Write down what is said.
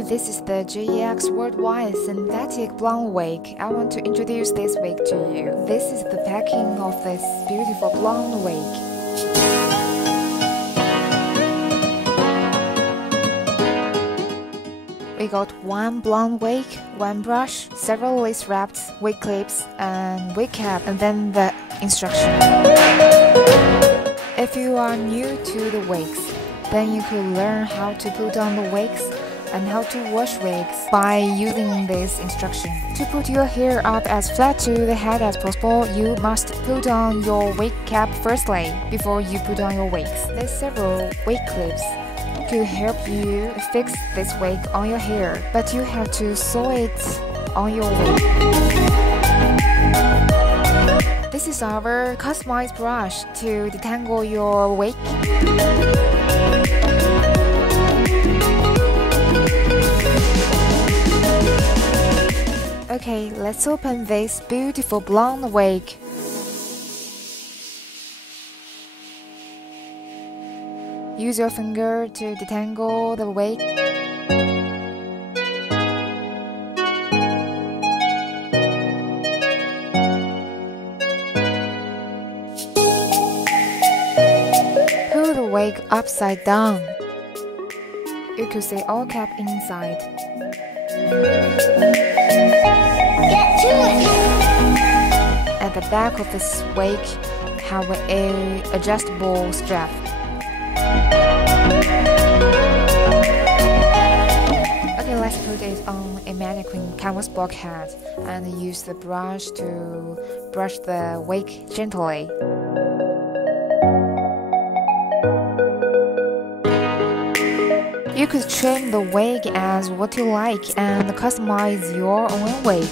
Hi, this is the GEX Worldwide synthetic blonde wig. I want to introduce this wig to you. This is the packing of this beautiful blonde wig. We got one blonde wig, one brush, several lace wrapped wig clips, and wig cap, and then the instruction. If you are new to the wigs, then you could learn how to put on the wigs and how to wash wigs by using this instruction. To put your hair up as flat to the head as possible, you must put on your wig cap firstly before you put on your wigs. There's several wig clips to help you fix this wig on your hair, but you have to sew it on your wig. This is our customized brush to detangle your wig. Okay, let's open this beautiful blonde wig. Use your finger to detangle the wig. Pull the wig upside down. You could see all cap inside. Get to it! At the back of this wig, have an adjustable strap. Okay, let's put it on a mannequin canvas block head and use the brush to brush the wig gently. You could trim the wig as what you like and customize your own wig.